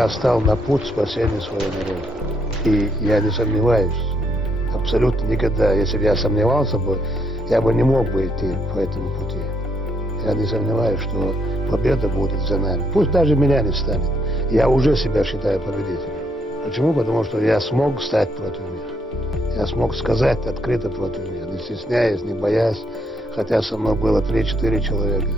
я стал на путь спасения своего народа. И я не сомневаюсь, абсолютно никогда, если бы я сомневался бы, я бы не мог бы идти по этому пути. Я не сомневаюсь, что победа будет за нами. Пусть даже меня не станет. Я уже себя считаю победителем. Почему? Потому что я смог стать против них. Я смог сказать открыто против них, не стесняясь, не боясь, хотя со мной было 3-4 человека.